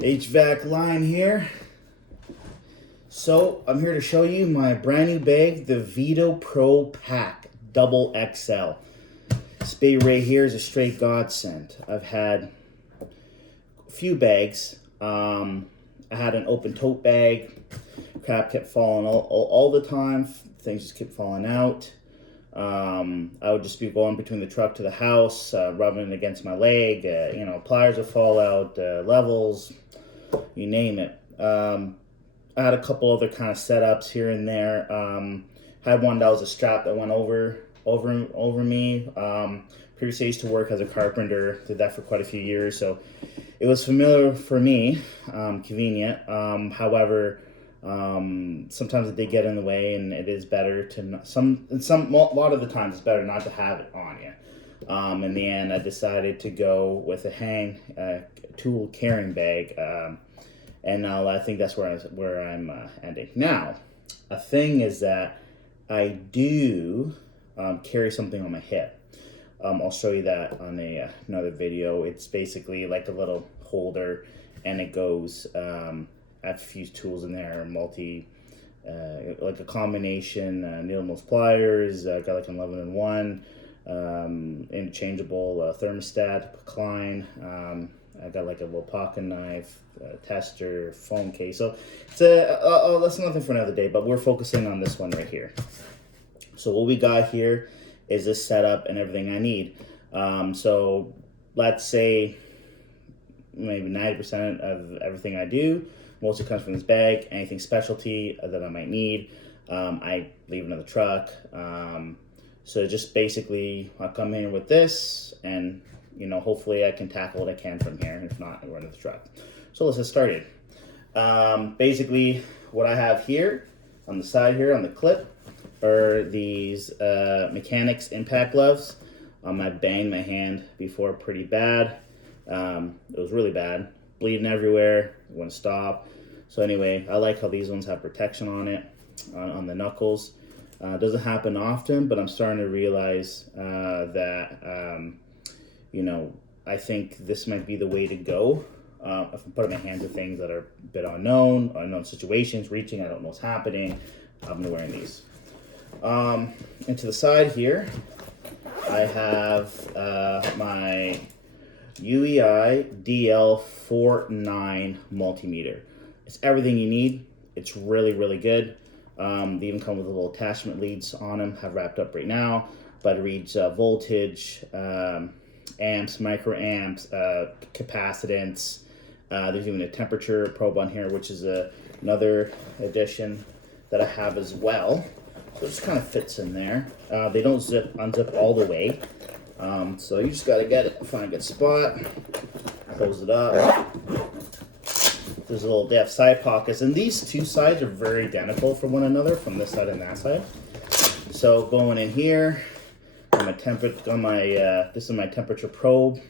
HVAC line here. So I'm here to show you my brand new bag, the Veto Pro Pack Double XL. This bag right here is a straight godsend. I've had a few bags. I had an open tote bag. Crap kept falling all the time. Things just kept falling out. I would just be going between the truck to the house, rubbing it against my leg. Pliers would fall out, levels, you name it. I had a couple other kind of setups here and there. Had one that was a strap that went over me. Previously, I used to work as a carpenter. Did that for quite a few years, so it was familiar for me, convenient. However, sometimes it did get in the way, and it is better to a lot of the times it's better not to have it on you. In the end, I decided to go with a hang tool carrying bag, and now I think that's where I'm ending. Now, a thing is that I do carry something on my hip. I'll show you that on another video. It's basically like a little holder, and it goes. I have a few tools in there, like a combination needle nose pliers. Got like an 11-in-1, interchangeable thermostat, Klein. I got like a little pocket knife, tester, phone case. So it's that's nothing for another day, but we're focusing on this one right here. So what we got here is this setup and everything I need. So let's say maybe 90% of everything I do mostly comes from this bag. Anything specialty that I might need, I leave it in the truck. So just basically, I'll come in with this, and hopefully I can tackle what I can from here. If not, I run to the truck. So let's get started. Basically, what I have here on the side here on the clip are these mechanics impact gloves. I banged my hand before pretty bad. It was really bad, bleeding everywhere. It wouldn't stop. So anyway, I like how these ones have protection on it, on the knuckles. It doesn't happen often, but I'm starting to realize that I think this might be the way to go. If I'm putting my hands in things that are a bit unknown situations, reaching, I don't know what's happening, I'm wearing these. And to the side here, I have my UEI DL49 multimeter. It's everything you need. It's really, really good. They even come with little attachment leads on them, have wrapped up right now, but it reads voltage, amps, microamps, capacitance. There's even a temperature probe on here, which is another addition that I have as well. So it just kind of fits in there. They don't unzip all the way. So you just gotta find a good spot, close it up. They have side pockets, and these two sides are very identical from one another, from this side and that side. So going in here, this is my temperature probe.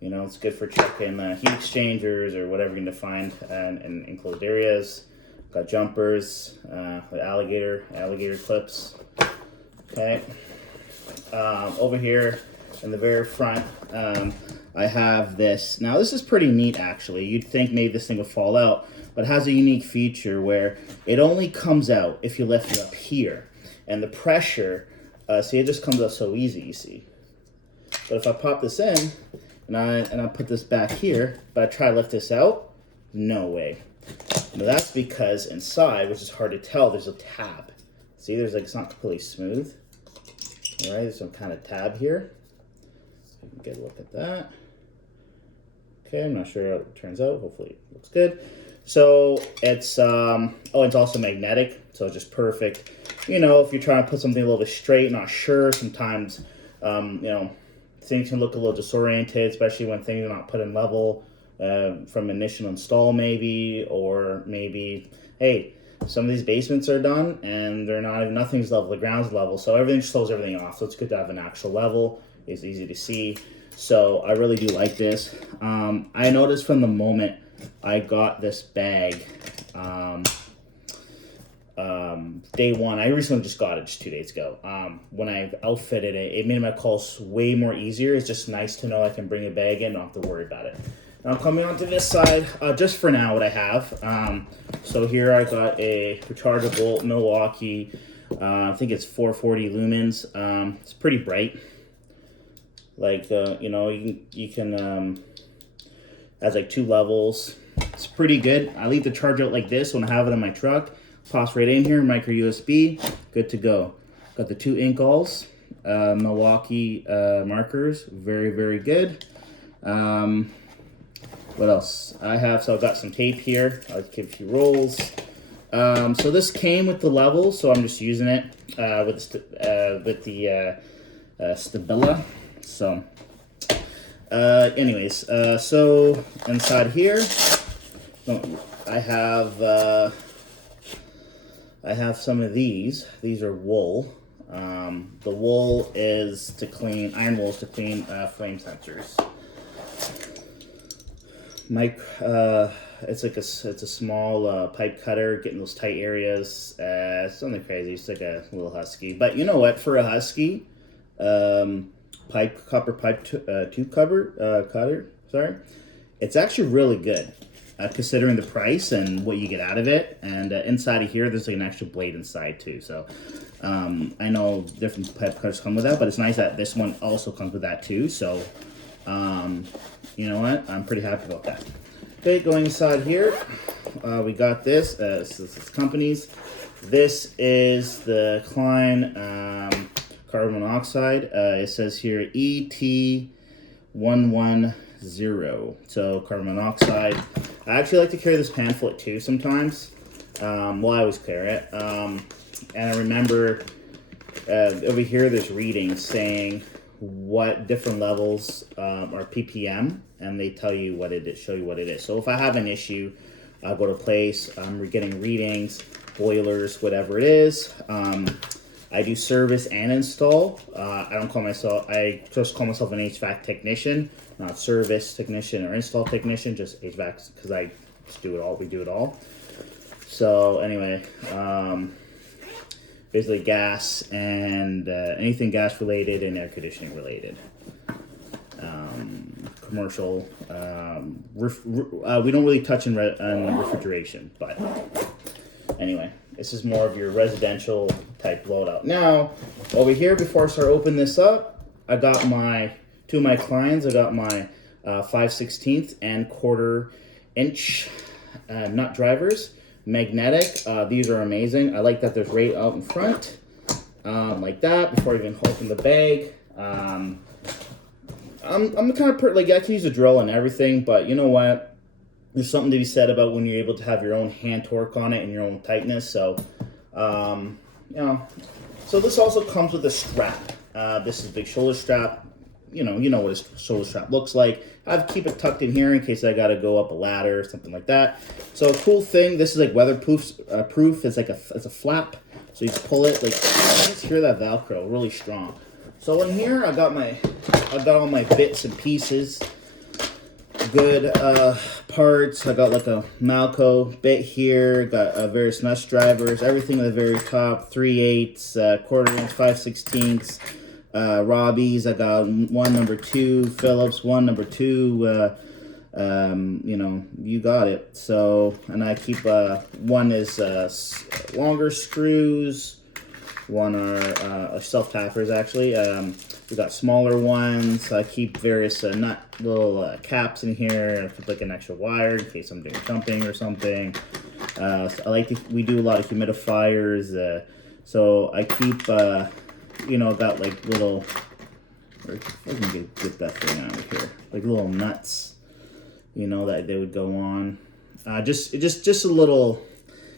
It's good for checking heat exchangers or whatever you're gonna find in enclosed areas. Got jumpers, alligator clips. Okay. Over here in the very front, I have this. Now this is pretty neat actually. You'd think maybe this thing would fall out, but it has a unique feature where it only comes out if you lift it up here. And the pressure, see, it just comes out so easy, you see. But if I pop this in, and I put this back here, but I try to lift this out, no way. Now that's because inside, which is hard to tell, there's a tab. See, it's not completely smooth. All right, there's some kind of tab here. So you can get a look at that. Okay, I'm not sure how it turns out. Hopefully it looks good. So it's, it's also magnetic, so it's just perfect. If you're trying to put something a little bit straight, not sure, sometimes, things can look a little disoriented, especially when things are not put in level from initial install maybe, or maybe, hey, some of these basements are done and nothing's level, the ground's level, so everything slows everything off. So it's good to have an actual level. It's easy to see. So I really do like this. I noticed from the moment I got this bag, day one, I recently just got it just 2 days ago. When I outfitted it, it made my calls way more easier. It's just nice to know I can bring a bag in and not have to worry about it. Now coming onto this side, just for now what I have. So here I got a rechargeable Milwaukee, I think it's 440 lumens. It's pretty bright. Like, you know, you can has like 2 levels. It's pretty good. I leave the charge out like this when I have it in my truck. Toss right in here, micro USB, good to go. Got the 2 ink alls, Milwaukee markers, very, very good. What else? I have, so I've got some tape here. I'll give a few rolls. So this came with the level, so I'm just using it with the Stabila. So, anyways, so inside here, I have some of these. These are wool. The wool is to clean, iron wool is to clean flame sensors. It's a small pipe cutter, getting those tight areas. It's something crazy. It's like a little husky. But you know what? For a husky, copper pipe tube cutter. Sorry, it's actually really good, considering the price and what you get out of it. And inside of here, there's like an extra blade inside too. So I know different pipe cutters come with that, but it's nice that this one also comes with that too. So you know what? I'm pretty happy about that. Okay, going inside here, we got this. This is company's. This is the Klein carbon monoxide. It says here ET110. So carbon monoxide. I actually like to carry this pamphlet too sometimes. Well, I always carry it. And I remember over here there's readings saying what different levels are ppm, and they tell you what it is, show you what it is. So if I have an issue, I'll go to place, I'm getting readings, boilers, whatever it is. I do service and install. I just call myself an HVAC technician, not service technician or install technician, just HVAC, because I just do it all, we do it all. So anyway, basically gas and anything gas related and air conditioning related. Commercial, we don't really touch on refrigeration, but anyway, this is more of your residential type loadout. Now, over here, before I start opening this up, I got two of my clients. I got my 5/16 and 1/4 inch nut drivers, magnetic. These are amazing. I like that there's right out in front, like that, before I even open the bag. I'm the kind of person, like, I can use a drill and everything, but you know what? There's something to be said about when you're able to have your own hand torque on it and your own tightness. So, you know, so this also comes with a strap. This is a big shoulder strap. You know what a shoulder strap looks like. I keep it tucked in here in case I got to go up a ladder or something like that. So a cool thing, this is like weatherproof. It's like it's a flap. So you just pull it, like, you just hear that Velcro really strong. So in here, I got all my bits and pieces, good parts. I got like a Malco bit here, got various nut drivers, everything at the very top, 3/8, 1/4 inch, 5/16, Robbies. I got one number 2, Phillips, one number 2, you know, you got it. So, and I keep, one is longer screws, one are self-tappers actually. We got smaller ones. I keep various little caps in here. I keep like an extra wire in case I'm doing jumping or something. We do a lot of humidifiers. So I keep, you know, got like little, if I can get that thing out of here, like little nuts, you know, that they would go on. Just a little,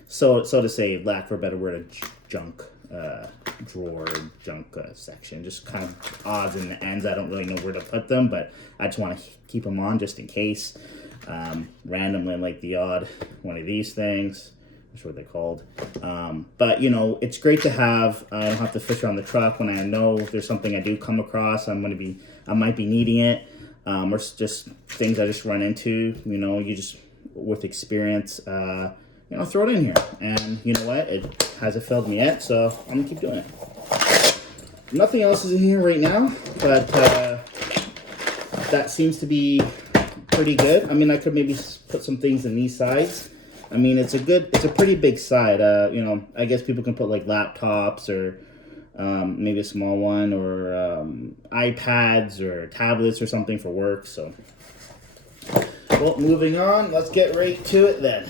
so to say, lack for a better word, a junk drawer, junk section. Just kind of odds and ends. I don't really know where to put them, but I just want to keep them on just in case. Randomly, like the odd one of these things. I'm not sure what they're called. But you know, it's great to have. I don't have to fish around the truck when I know there's something I do come across. I might be needing it, or just things I just run into. You know, you just with experience. You know, throw it in here, and you know what? It hasn't failed me yet, so I'm gonna keep doing it. Nothing else is in here right now, but that seems to be pretty good. I mean, I could maybe put some things in these sides. I mean, it's a pretty big side. You know, I guess people can put like laptops or maybe a small one, or iPads or tablets or something for work. So, well, moving on, let's get right to it then.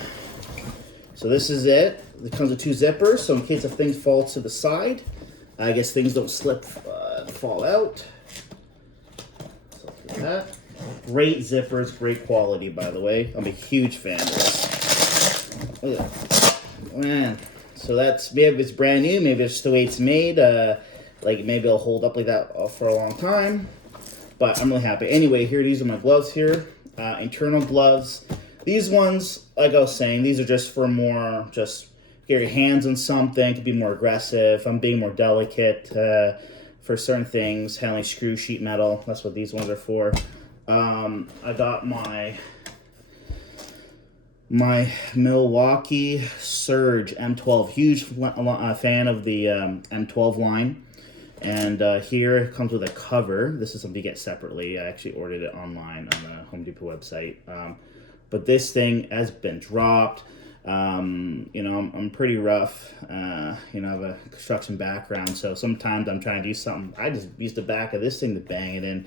So this is it. It comes with 2 zippers, so in case if things fall to the side, I guess things don't slip, fall out. So look at that. Great zippers, great quality, by the way. I'm a huge fan of this. Look at that. Man. So that's, maybe it's brand new, maybe it's just the way it's made. Like maybe it'll hold up like that for a long time. But I'm really happy. Anyway, here, these are my gloves here. Internal gloves. These ones, like I was saying, these are just for more, just get your hands on something, could be more aggressive. I'm being more delicate for certain things, handling screw sheet metal. That's what these ones are for. I got my Milwaukee Surge M12. Huge fan of the M12 line. And here it comes with a cover. This is something you get separately. I actually ordered it online on the Home Depot website. But this thing has been dropped. You know, I'm pretty rough. You know, I have a construction background, so sometimes I'm trying to do something. I just use the back of this thing to bang it in.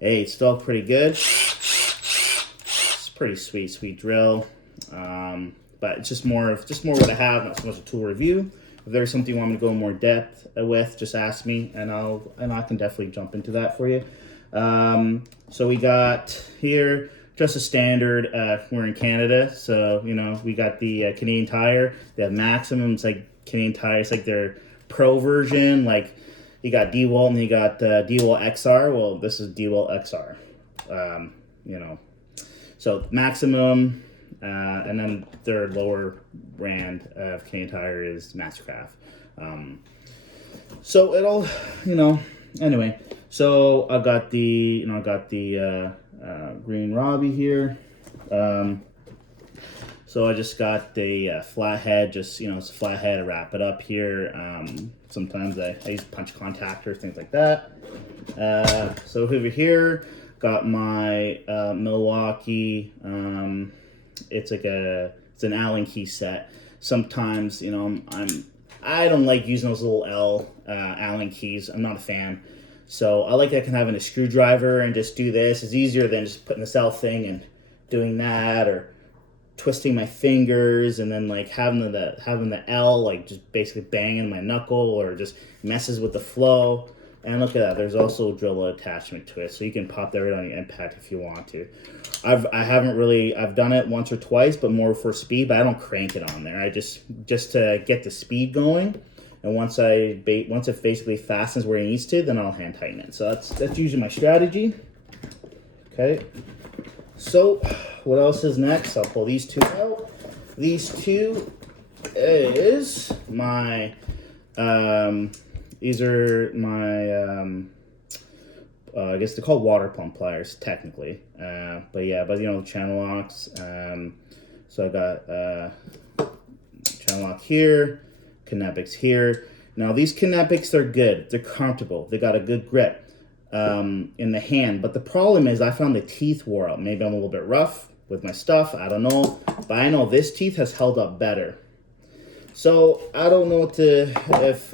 Hey, it's still pretty good. It's pretty sweet drill. But it's just more what I have, not so much a tool review. If there's something you want me to go in more depth with, just ask me, and I can definitely jump into that for you. So we got here just a standard. We're in Canada, so you know we got the Canadian Tire. They have Maximum. It's like Canadian Tire. It's like their pro version. Like you got DeWalt and you got DeWalt XR. Well, this is DeWalt XR. You know, so Maximum. And then their lower brand of Canadian Tire is Mastercraft. So it'll, you know, anyway. So I got the, green Robbie here. So I just got the flathead, just, you know, it's a flathead. I wrap it up here. Sometimes I use punch contactors, things like that. So over here, got my Milwaukee. It's an Allen key set. Sometimes, you know, I don't like using those little Allen keys. I'm not a fan. So I like that I can have a screwdriver and just do this. It's easier than just putting this L thing and doing that, or twisting my fingers and then like having the L like just basically banging my knuckle, or just messes with the flow. And look at that, there's also a drill attachment to it, so you can pop that right on your impact if you want to. I've done it once or twice, but more for speed, but I don't crank it on there. I just to get the speed going, and once it basically fastens where it needs to, then I'll hand tighten it. So that's usually my strategy. Okay, so what else is next? I'll pull these two out. These two is my these are my I guess they're called water pump pliers technically, but you know, channel locks. So I got channel lock here, Kinepics here. Now these Kinepics, they're good, they're comfortable, they got a good grip in the hand. But the problem is I found the teeth wore out. Maybe I'm a little bit rough with my stuff, I don't know, but I know this teeth has held up better. So I don't know if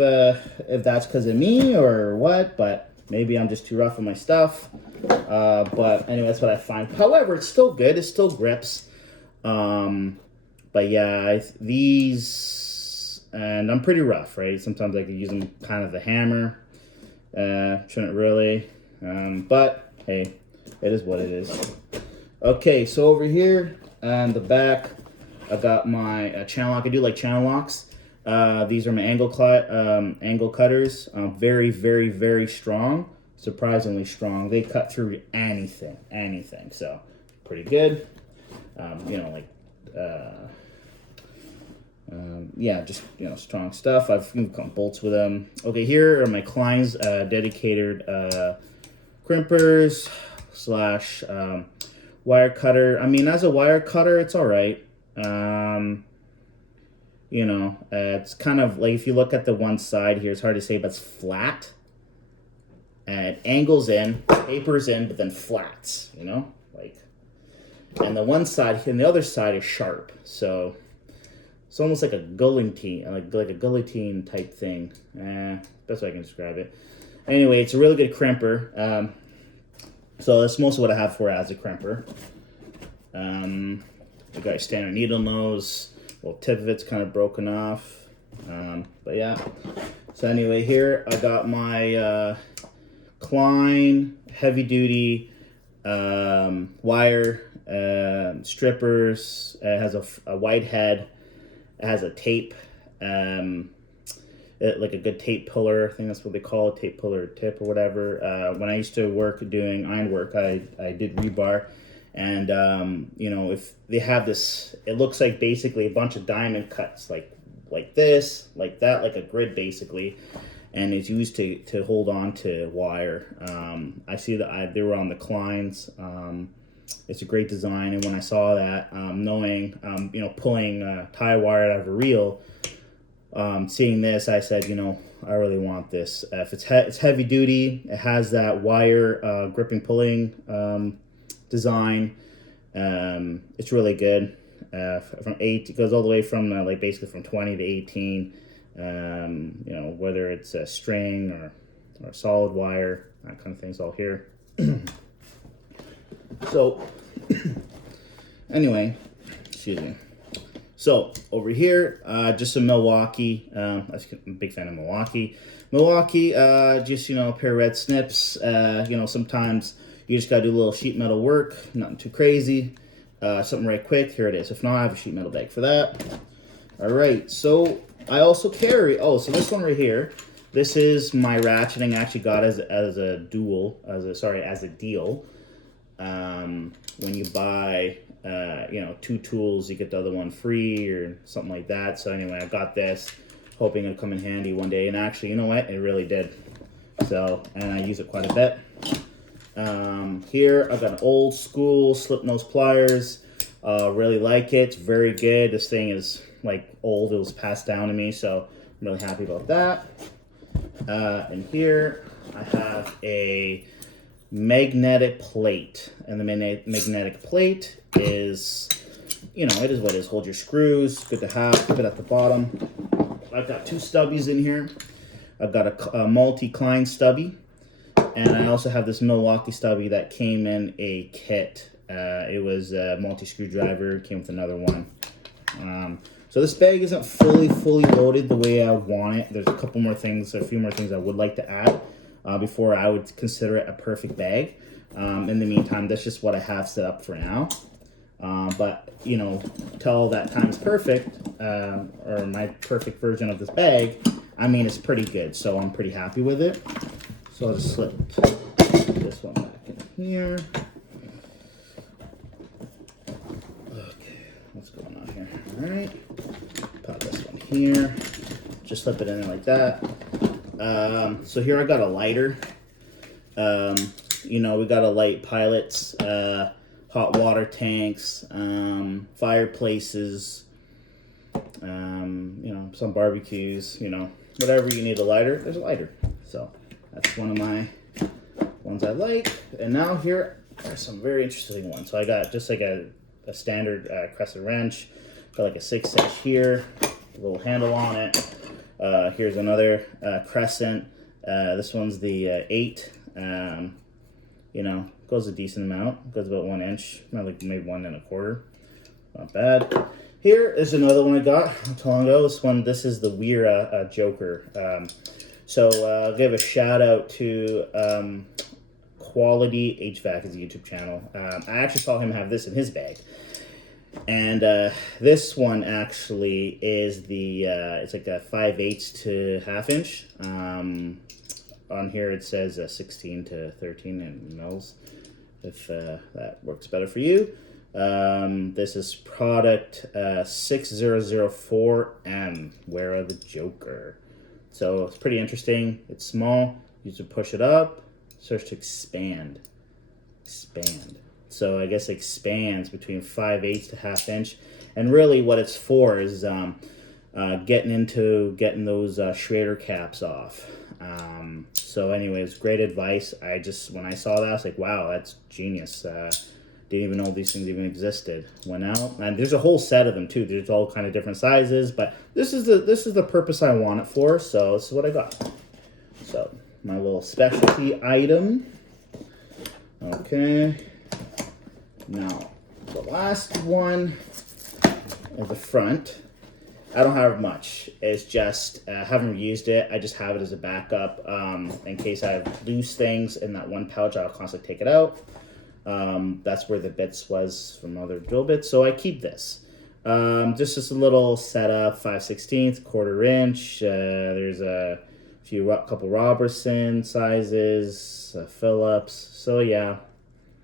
that's because of me or what, but maybe I'm just too rough with my stuff. But anyway, that's what I find. However, it's still good. It still grips. But yeah, these, and I'm pretty rough, right? Sometimes I can use them kind of the hammer. Shouldn't really. But hey, it is what it is. Okay, so over here on the back, I got my channel lock. I do like channel locks. These are my angle cutters. Very, very, very strong. Surprisingly strong. They cut through anything. So pretty good. You know, like yeah, just, you know, strong stuff. I've got bolts with them. Okay, here are my Klein's dedicated crimpers slash wire cutter. I mean, as a wire cutter, it's all right. You know, it's kind of like, if you look at the one side here, it's hard to say, but it's flat. And it angles in, tapers in, but then flats, you know? Like, and the one side and the other side is sharp. So it's almost like a guillotine, like a guillotine type thing. Best way I can describe it. Anyway, it's a really good crimper. So that's most of what I have for it as a crimper. I got a standard needle nose. Well, tip of it's kind of broken off. But yeah. So anyway, here I got my Klein heavy duty wire strippers. It has a white head. It has a tape, like a good tape puller. I think that's what they call it, tape puller tip or whatever. When I used to work doing ironwork, I did rebar. And, you know, if they have this, it looks like basically a bunch of diamond cuts, like this, like that, like a grid basically. And it's used to hold on to wire. I see that they were on the Kleins. It's a great design. And when I saw that, knowing, you know, pulling tie wire out of a reel, seeing this, I said, you know, I really want this. If it's heavy duty, it has that wire gripping pulling design. It's really good. From 8, it goes all the way from like basically from 20 to 18. You know, whether it's a string or solid wire, that kind of thing's all here. So anyway, excuse me. So over here, just some Milwaukee. I'm a big fan of Milwaukee. Just, you know, a pair of red snips. You know, sometimes you just gotta do a little sheet metal work, nothing too crazy. Something right quick. Here it is. If not, I have a sheet metal bag for that. All right. So I also carry. Oh, so this one right here. This is my ratcheting. I actually got as a deal. When you buy, you know, 2 tools, you get the other one free or something like that. So anyway, I got this, hoping it'll come in handy one day. And actually, you know what? It really did. So, and I use it quite a bit. Here I've got an old school slip nose pliers. Really like it. It's very good. This thing is like old. It was passed down to me, so I'm really happy about that. And here I have a magnetic plate, and the magnetic plate is, you know, it is what it is. Hold your screws. Good to have. Keep it at the bottom. I've got 2 stubbies in here. I've got a multi-Klein stubby, and I also have this Milwaukee stubby that came in a kit. It was a multi-screwdriver, came with another one. So this bag isn't fully loaded the way I want it. There's a few more things I would like to add before I would consider it a perfect bag. In the meantime, that's just what I have set up for now. But, you know, till that time's perfect, or my perfect version of this bag, I mean, it's pretty good. So I'm pretty happy with it. So I'll just slip this one back in here. Okay, what's going on here? All right, pop this one here. Just slip it in there like that. So here I got a lighter. You know, we got to light pilots, hot water tanks, fireplaces, you know, some barbecues, you know, whatever you need a lighter, there's a lighter. So that's one of my ones I like. And now here are some very interesting ones. So I got just like a standard crescent wrench, got like a 6-inch here, a little handle on it. Here's another crescent. This one's the 8. You know, goes a decent amount. Goes about 1 inch, not like maybe 1 1/4. Not bad. Here is another one I got not too long ago. This is the Weira Joker. So I'll give a shout out to Quality HVAC, is a YouTube channel. I actually saw him have this in his bag. And this one actually is the, it's like a 5/8 to 1/2 inch. On here it says 16 to 13 in mils, if that works better for you. This is product 6004M, Weira the Joker. So it's pretty interesting. It's small. You just push it up, starts to expand. So I guess it expands between 5/8 to 1/2 inch. And really what it's for is getting those Schrader caps off. So anyways, great advice. When I saw that, I was like, wow, that's genius. Didn't even know these things even existed. Went out, and there's a whole set of them too. There's all kind of different sizes, but this is the purpose I want it for. So this is what I got. So my little specialty item. Okay. Now the last one at the front. I don't have much. It's just I haven't used it. I just have it as a backup in case I have loose things in that one pouch. I'll constantly take it out. That's where the bits was from other drill bits. So I keep this. Just a little setup, 5/16, 1/4 inch. There's a couple Robertson sizes, Phillips. So yeah,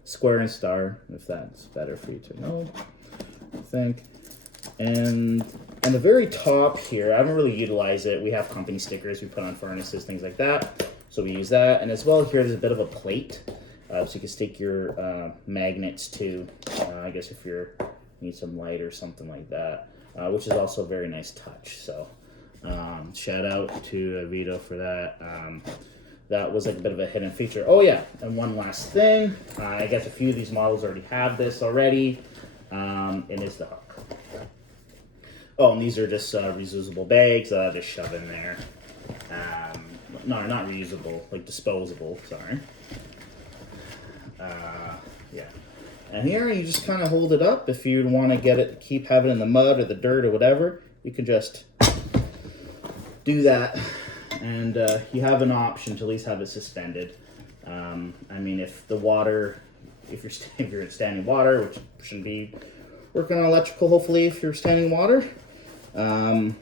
square and star, if that's better for you to know, I think. And the very top here, I haven't really utilized it. We have company stickers we put on furnaces, things like that. So we use that. And as well here, there's a bit of a plate. So you can stick your magnets to, I guess if you need some light or something like that, which is also a very nice touch. So shout out to Veto for that. That was like a bit of a hidden feature. Oh yeah, and one last thing. I guess a few of these models already have this already, and it's the hook. Oh, and these are just reusable bags that I just shove in there. No, not reusable, like disposable, sorry. Yeah. And here you just kind of hold it up. If you want to get it, keep having it in the mud or the dirt or whatever, you can just do that. And you have an option to at least have it suspended. I mean, if the water, if you're in standing water, which shouldn't be working on electrical, hopefully, if you're standing water. And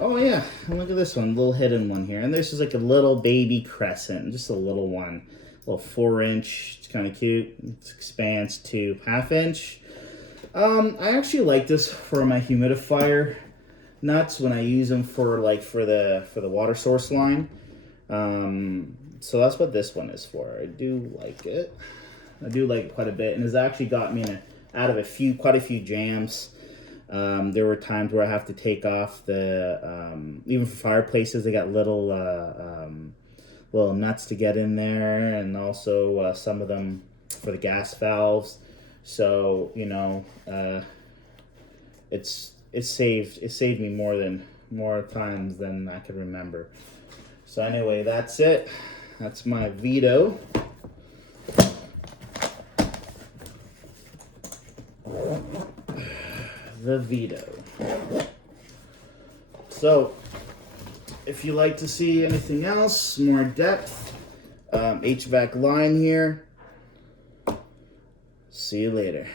oh yeah, and look at this one, little hidden one here. And this is like a little baby crescent, just a little one, a little 4-inch. It's kind of cute. It expands to 1/2 inch. I actually like this for my humidifier nuts when I use them for the water source line. So that's what this one is for. I do like it. I do like it quite a bit, and it's actually got me out of quite a few jams. There were times where I have to take off the, even for fireplaces, they got little nuts to get in there, and also some of them for the gas valves. So, you know, it saved me more times than I could remember. So anyway, that's it. That's my Veto. The Veto. So, if you like to see anything else, more depth, HVAC line here. See you later.